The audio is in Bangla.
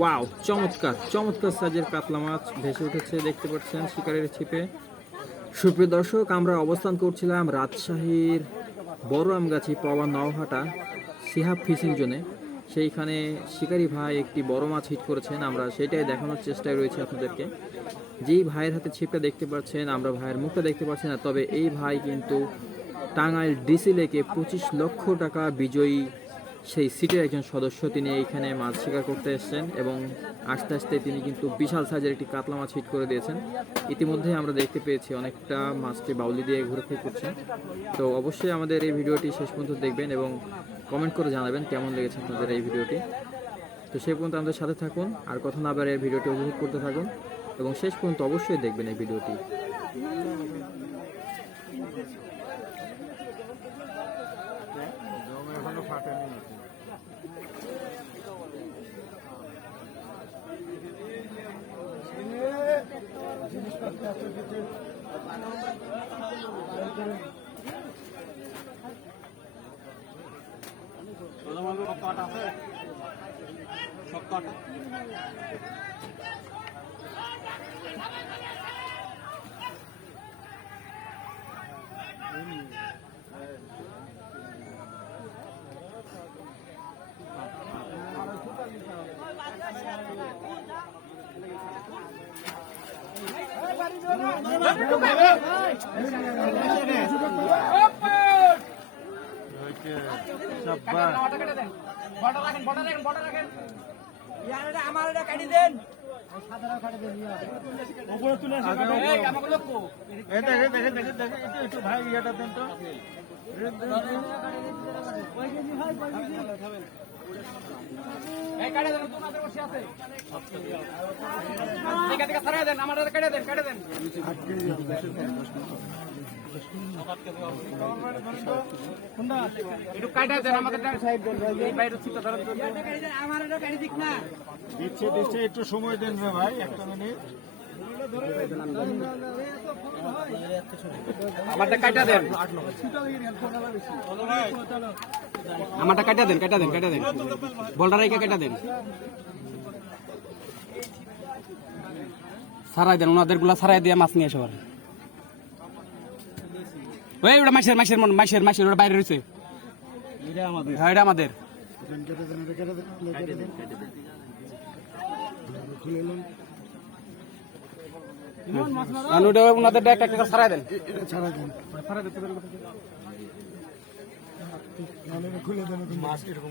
ওয়াও, চমৎকার চমৎকার সাইজের কাতলা মাছ ভেসে উঠেছে, দেখতে পাচ্ছেন শিকারের ছিপে। সুপ্রিয় দর্শক, আমরা অবস্থান করছিলাম রাজশাহীর বড় আমগাছি পাওয়া নওহাটা সিহাব ফিশিং জোনে। সেইখানে শিকারি ভাই একটি বড় মাছ হিট করেছেন, আমরা সেটাই দেখানোর চেষ্টায় রয়েছে আপনাদেরকে। যেই ভাইয়ের হাতে ছিপটা দেখতে পাচ্ছেন, আমরা ভাইয়ের মুখটা দেখতে পাচ্ছি না, তবে এই ভাই কিন্তু টাঙ্গাইল ডিসি লেকে 25 লক্ষ টাকা বিজয়ী সেই সিটের একজন সদস্য। তিনি এইখানে মাছ শিকার করতে এসেছেন এবং আস্তে আস্তে তিনি কিন্তু বিশাল সাইজের একটি কাতলা মাছ হিট করে দিয়েছেন। ইতিমধ্যে আমরা দেখতে পেয়েছি অনেকটা মাছটি বাউলি দিয়ে ঘুরে ফিরে করছে। তো অবশ্যই আমাদের এই ভিডিওটি শেষ পর্যন্ত দেখবেন এবং কমেন্ট করে জানাবেন কেমন লেগেছে আপনাদের এই ভিডিওটি। তো সেই পর্যন্ত আমাদের সাথে থাকুন, আর কথা না বাড়িয়ে এই ভিডিওটি উপভোগ করতে থাকুন এবং শেষ পর্যন্ত অবশ্যই দেখবেন এই ভিডিওটি। একটু সময় দেন রে ভাই, একটা মিনিট। আমারটা কাটা দেন, আমারটা কাটা দেন, কাটা দেন, কাটা দেন, বলটা রেখে কাটা দেন, সারাই দেন, ওনাদের গুলা সারাই দিয়ে মাছ নিয়ে এসে পারে। ওই ওটা মাসের মাসের মাসের মাসের ওটা বাইরে রয়েছে, হ্যাঁ এটা আমাদের। ওনাদের একটা একটা সারাই দেন, খুলে দেন মাছ এরকম